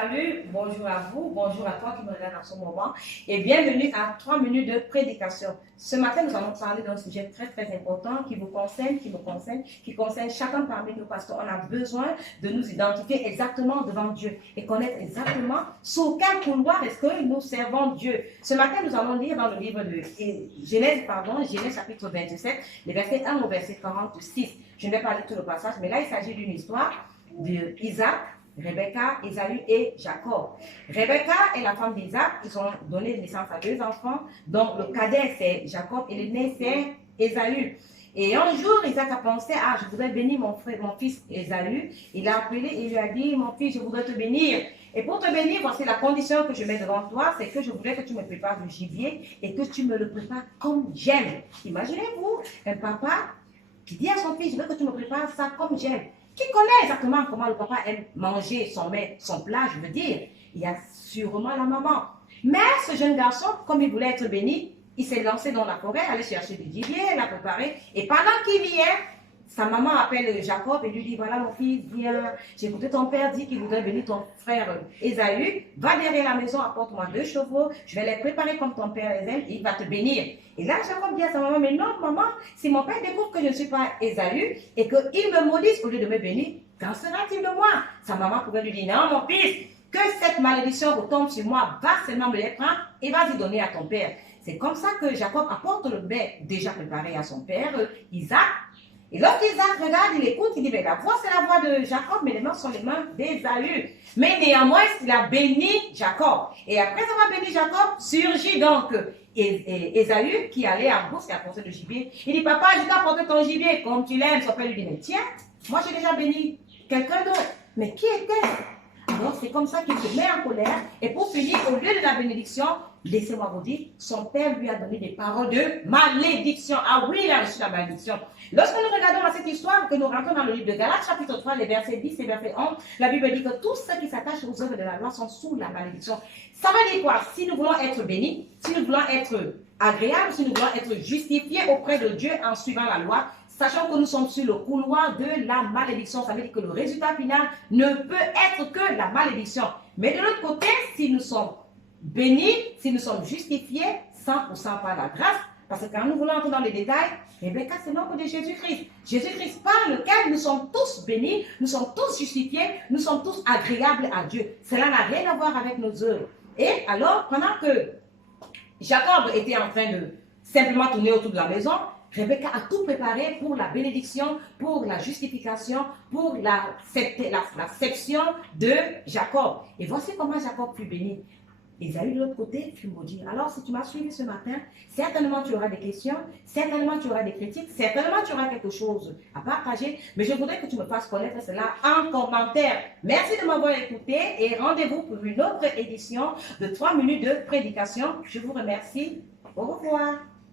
Salut, bonjour à vous, bonjour à toi qui me regarde en ce moment et bienvenue à 3 minutes de prédication. Ce matin, nous allons parler d'un sujet très important qui vous concerne, qui me concerne, qui concerne chacun parmi nous parce qu'on a besoin de nous identifier exactement devant Dieu et connaître exactement sous quel couloir est-ce que nous servons Dieu. Ce matin, nous allons lire dans le livre de Genèse chapitre 27, les versets 1 au verset 46. Je ne vais pas lire tout le passage, mais là, il s'agit d'une histoire d'Isaac, Rebecca, Ésaü et Jacob. Rebecca est la femme d'Isaac. Ils ont donné naissance à 2 enfants. Donc le cadet c'est Jacob et l'aîné c'est Ésaü. Et un jour, Isaac a pensé, je voudrais bénir mon fils Ésaü. Il a appelé et lui a dit, mon fils, je voudrais te bénir. Et pour te bénir, voici la condition que je mets devant toi, c'est que je voudrais que tu me prépares du gibier et que tu me le prépares comme j'aime. Imaginez-vous, un papa qui dit à son fils, je veux que tu me prépares ça comme j'aime. Qui connaît exactement comment le papa aime manger son plat, je veux dire. Il y a sûrement la maman. Mais ce jeune garçon, comme il voulait être béni, il s'est lancé dans la forêt, aller chercher du gibier, l'a préparé. Et pendant qu'il y est, sa maman appelle Jacob et lui dit, voilà mon fils, viens, j'ai écouté ton père dire qu'il voudrait bénir ton frère Ésaü. Va derrière la maison, apporte-moi 2 chevaux, je vais les préparer comme ton père les aime et il va te bénir. Et là, Jacob dit à sa maman, mais non maman, si mon père découvre que je ne suis pas Ésaü et qu'il me maudisse au lieu de me bénir, qu'en sera-t-il de moi? Sa maman pouvait lui dire, non mon fils, que cette malédiction retombe sur moi, va seulement me les prendre et va y donner à ton père. C'est comme ça que Jacob apporte le bec déjà préparé à son père, Isaac. Et lorsqu'Isaac regarde, il écoute, il dit, mais la voix c'est la voix de Jacob, mais les mains sont les mains d'Ésaü. Mais néanmoins, il a béni Jacob. Et après avoir béni Jacob, surgit donc Ésaü qui allait en brousse et apporter le gibier. Il dit, papa, je t'ai apporté ton gibier comme tu l'aimes. Son père lui dit, mais tiens, moi j'ai déjà béni quelqu'un d'autre. Mais qui était-ce? Alors c'est comme ça qu'il se met en colère. Et pour finir, au lieu de la bénédiction, laissez-moi vous dire, son père lui a donné des paroles de malédiction. Ah oui, il a reçu la malédiction. Lorsque nous regardons à cette histoire, que nous rentrons dans le livre de Galates, chapitre 3, les versets 10 et verset 11, la Bible dit que tous ceux qui s'attachent aux œuvres de la loi sont sous la malédiction. Ça veut dire quoi? Si nous voulons être bénis, si nous voulons être agréables, si nous voulons être justifiés auprès de Dieu en suivant la loi, sachant que nous sommes sur le couloir de la malédiction, ça veut dire que le résultat final ne peut être que la malédiction. Mais de l'autre côté, si nous sommes bénis, si nous sommes justifiés 100% par la grâce, parce que quand nous voulons entrer dans les détails, Rebecca, c'est l'ombre de Jésus-Christ. Jésus-Christ par lequel nous sommes tous bénis, nous sommes tous justifiés, nous sommes tous agréables à Dieu. Cela n'a rien à voir avec nos œuvres. Et alors, pendant que Jacob était en train de simplement tourner autour de la maison, Rebecca a tout préparé pour la bénédiction, pour la justification, pour l'acception de Jacob. Et voici comment Jacob fut béni. Ésaü de l'autre côté fut maudit. Alors si tu m'as suivi ce matin, certainement tu auras des questions, certainement tu auras des critiques, certainement tu auras quelque chose à partager, mais je voudrais que tu me fasses connaître cela en commentaire. Merci de m'avoir écouté et rendez-vous pour une autre édition de 3 minutes de prédication. Je vous remercie. Au revoir.